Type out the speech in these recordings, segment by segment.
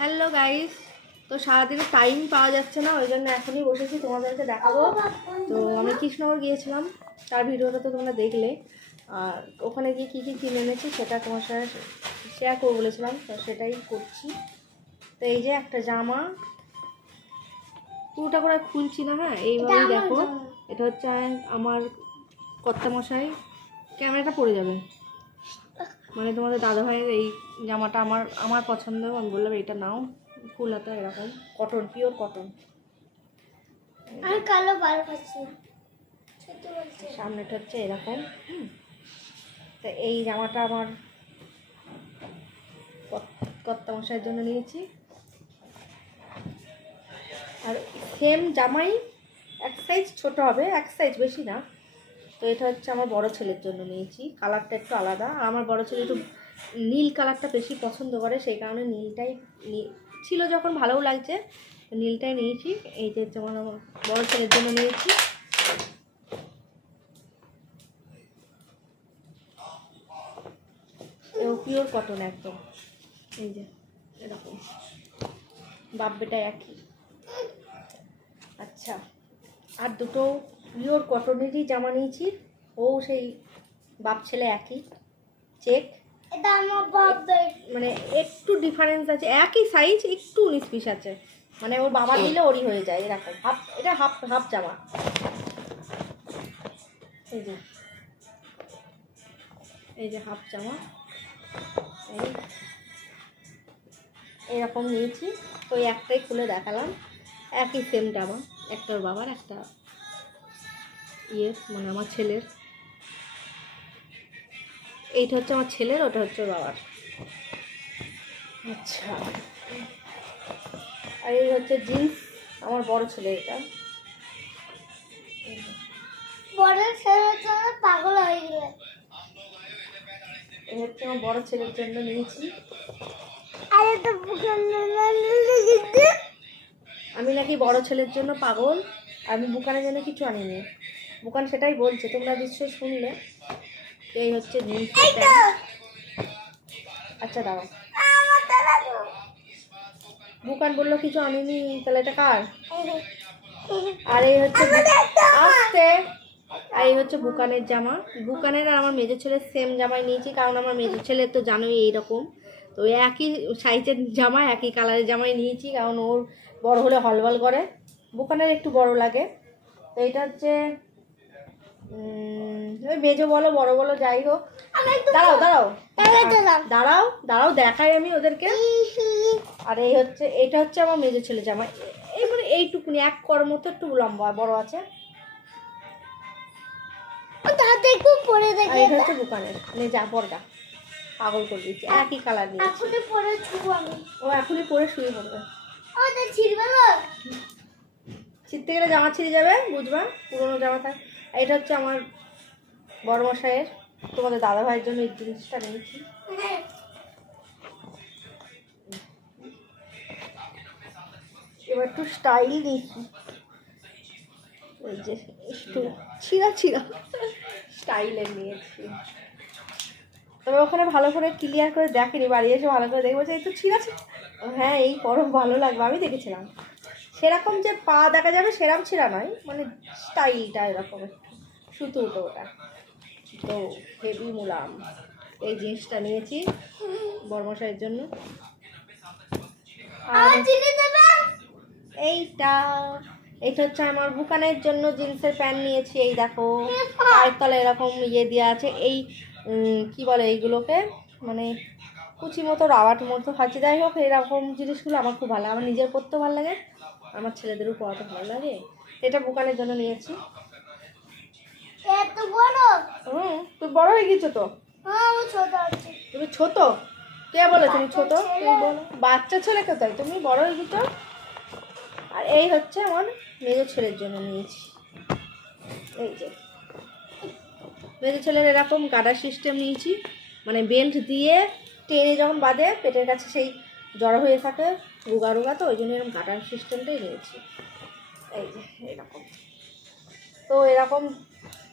Hello guys, তো সারাদিনে time পাওয়া যাচ্ছে না, ওই জন্য এখনই বসেছি তোমাদেরকে দেখাবো। তো আমি কৃষ্ণনগর গিয়েছিলাম, তার ভিডিওটা তো তোমরা দেখলে। আর ওখানে গিয়ে কী কী কিনে এনেছি সেটা তোমার সাথে শেয়ার করবো বলেছিলাম, তো সেটাই করছি। তো এই যে একটা জামা, পুরোটা করে খুলছি না, হ্যাঁ এইভাবেই দেখো। এটা হচ্ছে আমার কর্তামশাই, ক্যামেরাটা পড়ে যাবে, মানে তোমাদের দাদাভাইয়ের এই জামাটা আমার আমার পছন্দ। আমি বললাম এটা নাও, ফুল হাতা এরকম কটন, পিওর কটন। আমি কালো বার করছি না, সামনেটা হচ্ছে এরকম। তো এই জামাটা আমার কর্তামশাইয়ের জন্য নিয়েছি। আর সেম জামাই এক সাইজ ছোট হবে, এক সাইজ বেশি না। তো এটা হচ্ছে আমার বড় ছেলের জন্য নিয়েছি, কালারটা একটু আলাদা। আর আমার বড় ছেলে একটু নীল কালারটা বেশি পছন্দ করে, সেই কারণে নীলটাই ছিল, যখন ভালোও লাগছে নীলটাই নিয়েছি। এই যে যেমন আমার বড় ছেলের জন্য নিয়েছি, পিওর কটন একদম। এই যে এরকম বাপ বেটা একই। আচ্ছা, আর দুটো পিওর কটনেরই জামা নিয়েছি, ও সেই বাপ ছেলে একই, চেক। এটা আমার বাবার, মানে একটু ডিফারেন্স আছে, একই সাইজ একটু 19-20 আছে, মানে ওর বাবা দিলে ওরই হয়ে যায় এরকম। হাফ, এটা হাফ হাফ জামা। এই যে এই যে হাফ জামা, এই এরকম নিয়েছি। তো এই একটাই খুলে দেখালাম, একই সেম জামা, একটা ওর বাবার, একটা মানে আমার ছেলের। এইটা হচ্ছে আমার ছেলের, ওটা হচ্ছে ওর বাবার। আচ্ছা, আর এই হচ্ছে জিন্স আমার বড় ছেলে। এটা বড় ছেলের জন্য পাগল হয়ে গেলে। এই হচ্ছে আমার বড় ছেলের জন্য নিয়েছি। আরে তো আমি নাকি বড় ছেলের জন্য পাগল, আমি বুকানের জন্য কিছু আনিনি। বুকান সেটাই বলছে, তোমরা নিশ্চয়ই শুনলে। এই হচ্ছে জিন্স। আচ্ছা দাঁড়াও, বুকান বললো কিছু আনিনি, তাহলে এটা কার? আর এই হচ্ছে আসতে, আর এই হচ্ছে বুকানের জামা। বুকানের আর আমার মেজর ছেলের সেম জামাই নিয়েছি, কারণ আমার মেজর ছেলের তো জানোই এইরকম। তো একই সাইজের জামা, একই কালারের জামাই নিয়েছি, কারণ ওর বড় হলে হলবল করে, বুকানের একটু বড় লাগে। তো এটা হচ্ছে ওই মেজো বলো বড় বলো যাই হোক। দাঁড়াও দাঁড়াও দাঁড়াও দাঁড়াও দেখাই আমি ওদেরকে। আর এই হচ্ছে, এটা হচ্ছে আমার মেজো ছেলে জামা, এই মানে এইটুকুনি এক কর মতো, একটু লম্বা বড় আছে। তাতে একটু পরে আর দেখে এটা হচ্ছে বুকানের, মানে যা পরগা পাগল করে দিচ্ছে, একই কালার নিয়ে। এখনই পরে ছুবো আমি। ও এখনই পরে শুয়ে পড়বে, আমাদের ছিড়বে না, ছিঁড়তে গেলে জামা ছিঁড়ে যাবে, বুঝবা, পুরোনো জামা থাক। এটা হচ্ছে আমার বড় মশাইয়ের, তোমাদের দাদা ভাইয়ের জন্য এই জিনিসটা নিয়েছি। এবার একটু স্টাইল নিয়েছি, ওই যে একটু ছিঁড়া ছিঁড়া স্টাইলের নিয়েছি। তবে ওখানে ভালো করে ক্লিয়ার করে দেখেনি, বাড়ি এসে ভালো করে দেখবো যে একটু ছিঁড়া ছিঁড়া। হ্যাঁ, এই পরব ভালো লাগবে, আমি দেখেছিলাম। সেরকম যে পা দেখা যাবে সেরকম ছিঁড়া নয়, মানে স্টাইলটা এরকম একটু সুতো উঠো ওটা। তো হেভি মুলাম এই জিনিসটা নিয়েছি বর্মশাইয়ের জন্য। আর এইটা, এইটা হচ্ছে আমার বুকানের জন্য জিন্সের প্যান্ট নিয়েছি। এই দেখো পায়ের তলে এরকম দেওয়া আছে, এই কি বলে এইগুলোকে, মানে কুচি মতো রাওয়াট মতো খাচ্ছি। যাই হোক, এরকম জিনিসগুলো আমার খুব ভালো লাগে, আমার নিজের পরতেও ভালো লাগে, আমার ছেলেদেরও পরাতে ভালো লাগে। এটা বুকানের জন্য নিয়েছি। এত বড়? তুই বড় হয়ে গেছো তো। আমি ছোট আছি। তুমি ছোট? কে বলে তুমি ছোট? তুমি বলো বাচ্চা ছেলে কোথায়, তুমি বড় হয়ে গেছো। আর এই হচ্ছে আমার মেজো ছেলের জন্য নিয়েছি। এই যে মেজো ছেলের এরকম গার্ডার সিস্টেম নিয়েছি, মানে বেল্ট দিয়ে টেনে যখন বাঁধে পেটের কাছে সেই জড়ো হয়ে থাকে রুগা রুগা, তো ওই জন্য এরকম গার্ডার সিস্টেমটাই নিয়েছি। এই যে এরকম, তো এরকম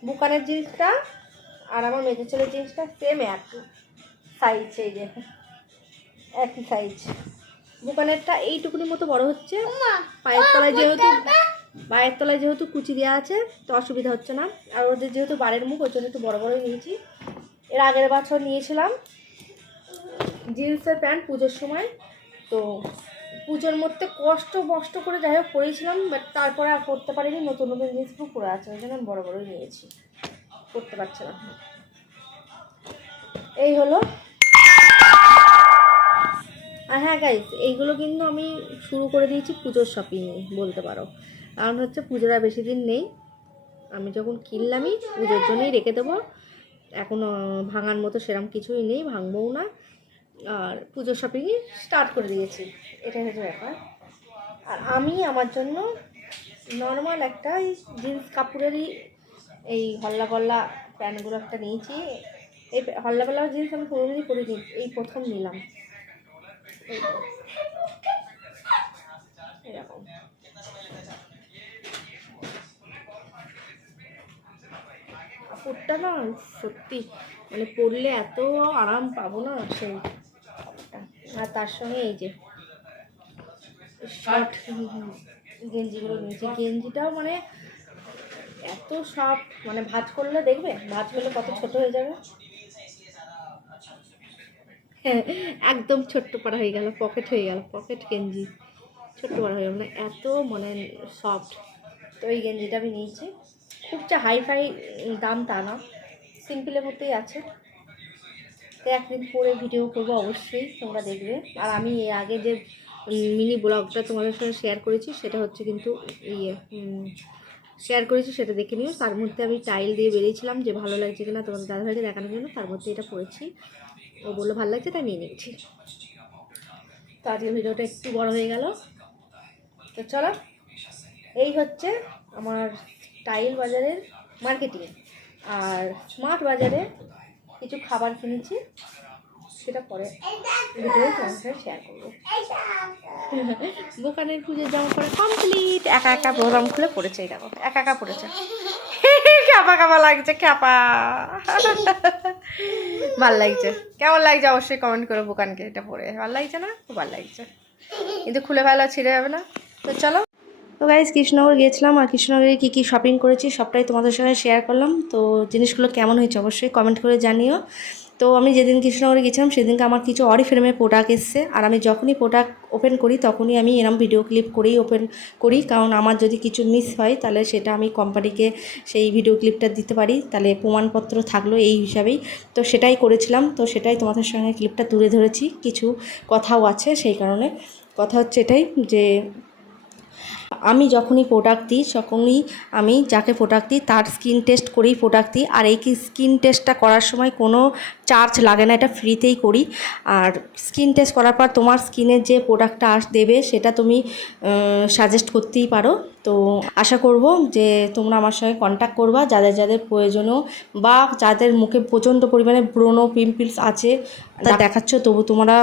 বুকানের জিনিসটা আর আমার মেজো ছেলের জিনিসটা সেম একটু সাইজ, এই যে একই সাইজ। বুকানেরটা এইটুকুনি মতো বড় হচ্ছে, পায়ের তলায় যেহেতু কুচি দেওয়া আছে তো অসুবিধা হচ্ছে না। আর ওদের যেহেতু বারের মুখ ওর জন্য একটু বড় বড়ই নিয়েছি। এর আগের বছর নিয়েছিলাম জিন্সের প্যান্ট পুজোর সময়, তো পুজোর মধ্যে কষ্ট করে যাই হোক পরেছিলাম, বাট তারপরে আর পরতে পারিনি, নতুন নতুন জিনিসগুলো পরে আছে, ওই জন্য আমি বড় বড়ই নিয়েছি, পরতে পারছে না। এই হলো। আর হ্যাঁ গাইস, এইগুলো কিন্তু আমি শুরু করে দিয়েছি পুজোর শপিং বলতে পারো, কারণ হচ্ছে পুজোর আর বেশি দিন নেই। আমি যখন কিনলামই পুজোর জন্যই রেখে দেবো, এখন ভাঙার মতো সেরকম কিছুই নেই, ভাঙবও না। আর পুজোর শপিংই স্টার্ট করে দিয়েছি, এটাই হচ্ছে ব্যাপার। আর আমি আমার জন্য নর্মাল একটা জিন্স কাপড়েরই এই হল্লা গল্লা প্যান্টগুলো একটা নিয়েছি। এই হল্লা গল্লা জিন্স আমি কোনোদিনই পরিনি, এই প্রথম নিলাম। এরকম কাপড়টা না সত্যি মানে পরলে এত আরাম পাবো না সেই কাপড়টা। আর তার সঙ্গে এই যে শর্ট গেঞ্জিগুলো নিয়েছি, গেঞ্জিটাও মানে এত সফট, মানে ভাঁজ করলে দেখবে, ভাঁজ করলে কত ছোট হয়ে যাবে। হ্যাঁ, একদম ছোট্ট পাড়া হয়ে গেল, পকেট হয়ে গেল, পকেট গেঞ্জি ছোট্ট পাড়া হয়ে গেল, মানে এত মানে সফট। তো এই গেঞ্জিটা আমি নিয়েছি, খুব যে হাই ফাই দাম তা না, সিম্পলের মধ্যেই আছে। তো একদিন পরে ভিডিও করবো অবশ্যই, তোমরা দেখবে। আর আমি এর আগে যে মিনি ব্লগটা তোমাদের সঙ্গে শেয়ার করেছি সেটা হচ্ছে কিন্তু শেয়ার করেছি, সেটা দেখে নিও। তার মধ্যে আমি টাইল দিয়ে বেরিয়েছিলাম যে ভালো লাগছে কিনা তোমাদের দাদাভাইকে দেখানোর জন্য, তার মধ্যে এটা পড়েছি, ও বললো ভালো লাগছে তাই নিয়ে নিয়েছি। তো আজকের ভিডিওটা একটু বড় হয়ে গেল, তো চলো এই হচ্ছে আমার টাইল বাজারের মার্কেটিং। আর স্মার্ট বাজারে কিছু খাবার কিনেছি, সেটা পরে ভিডিওতে তোমার সাথে শেয়ার করবো। দোকানের পুজোর জামা পরে কমপ্লিট, একা একা প্রোগ্রাম খুলে পড়েছে, এই দেখো একা একা পড়েছে, খ্যাপা খ্যাপা লাগছে, খ্যাপা। ভাল লাগছে, কেমন লাগছে অবশ্যই কমেন্ট করো। বুকানকে এটা পরে ভালো লাগছে না? খুব ভালো লাগছে, কিন্তু খুলে ভালো ছিঁড়ে যাবে না। তো চলো। তো গাইজ কৃষ্ণনগর গিয়েছিলাম, আর কৃষ্ণনগরে কী কী শপিং করেছি সবটাই তোমাদের সঙ্গে শেয়ার করলাম। তো জিনিসগুলো কেমন হয়েছে অবশ্যই কমেন্ট করে জানিও। তো আমি যেদিন কৃষ্ণনগরে গেছিলাম সেদিনকে আমার কিছু অরিফ্লেমের প্রোডাক্ট এসছে, আর আমি যখনই প্রোডাক্ট ওপেন করি তখনই আমি এরম ভিডিও ক্লিপ করেই ওপেন করি, কারণ আমার যদি কিছু মিস হয় তাহলে সেটা আমি কোম্পানিকে সেই ভিডিও ক্লিপটা দিতে পারি, তাহলে প্রমাণপত্র থাকলো এই হিসাবেই। তো সেটাই করেছিলাম, তো সেটাই তোমাদের সঙ্গে ক্লিপটা তুলে ধরেছি, কিছু কথাও আছে সেই কারণে। কথা হচ্ছে এটাই যে আমি যখনই প্রোডাক্ট দিই তখনই আমি যাকে প্রোডাক্ট দিই তার স্কিন টেস্ট করেই প্রোডাক্ট দিই। আর এই স্কিন টেস্টটা করার সময় কোনো চার্জ লাগে না, এটা ফ্রিতেই করি। আর স্কিন টেস্ট করার পর তোমার স্কিনের যে প্রোডাক্টটা দেবে সেটা তুমি সাজেস্ট করতেই পারো। তো আশা করব যে তোমরা আমার সঙ্গে কন্ট্যাক্ট করবা, যাদের যাদের প্রয়োজনও বা যাদের মুখে প্রচণ্ড পরিমাণে ব্রণ পিম্পলস আছে, তা দেখাচ্ছ তবু তোমরা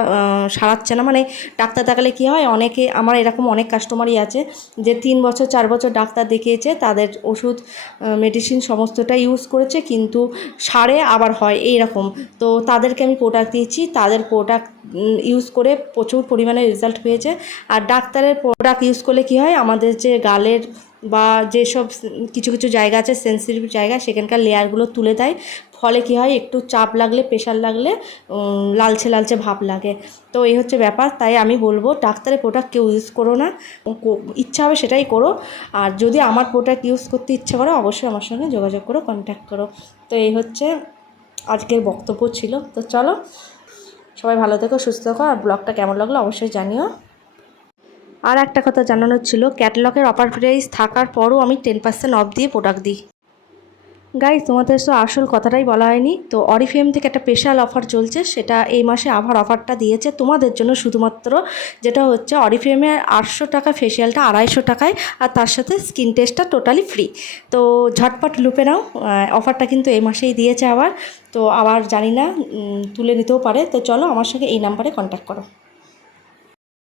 সারাচ্ছে না। মানে ডাক্তার দেখালে কী হয়, অনেকে আমার এরকম অনেক কাস্টমারই আছে যে 3 বছর 4 বছর ডাক্তার দেখিয়েছে, তাদের ওষুধ মেডিসিন সমস্তটা ইউজ করেছে কিন্তু সারে আবার হয় এই রকম। তো তাদেরকে আমি প্রোডাক্ট দিয়েছি, তাদের প্রোডাক্ট ইউজ করে প্রচুর পরিমাণে রেজাল্ট পেয়েছে। আর ডাক্তারের প্রোডাক্ট ইউজ করলে কী হয়, আমাদের যে গালের বা যেসব কিছু কিছু জায়গা আছে সেন্সিটিভ জায়গা, সেখানকার লেয়ারগুলো তুলে দেয়, ফলে কী হয় একটু চাপ লাগলে প্রেশার লাগলে লালচে লালচে ভাব লাগে। তো এই হচ্ছে ব্যাপার, তাই আমি বলবো ডাক্তারের প্রোডাক্ট কেউ ইউজ করো না, ইচ্ছা হবে সেটাই করো। আর যদি আমার প্রোডাক্ট ইউজ করতে ইচ্ছা করো অবশ্যই আমার সঙ্গে যোগাযোগ করো, কন্ট্যাক্ট করো। তো এই হচ্ছে আজকের বক্তব্য ছিল। তো চলো সবাই ভালো থেকো, সুস্থ থেকো, আর ব্লগটা কেমন লাগলো অবশ্যই জানিও। আর একটা কথা জানানোর ছিল, ক্যাটালগের অফার প্রাইস থাকার পরও আমি 10% অফ দিয়ে প্রোডাক্ট দিই। গাইজ তোমাদের তো আসল কথাটাই বলা হয়নি, তো অরিফ্লেম থেকে একটা স্পেশাল অফার চলছে, সেটা এই মাসে আবার অফারটা দিয়েছে তোমাদের জন্য শুধুমাত্র, যেটা হচ্ছে অরিফ্লেমের 800 টাকা ফেসিয়ালটা 250 টাকায়, আর তার সাথে স্কিন টেস্টটা টোটালি ফ্রি। তো ঝটপট লুপে নাও, অফারটা কিন্তু এই মাসেই দিয়েছে আবার, তো আবার জানি না তুলে নিতেও পারে। তো চলো আমার সঙ্গে এই নাম্বারে কন্ট্যাক্ট করো।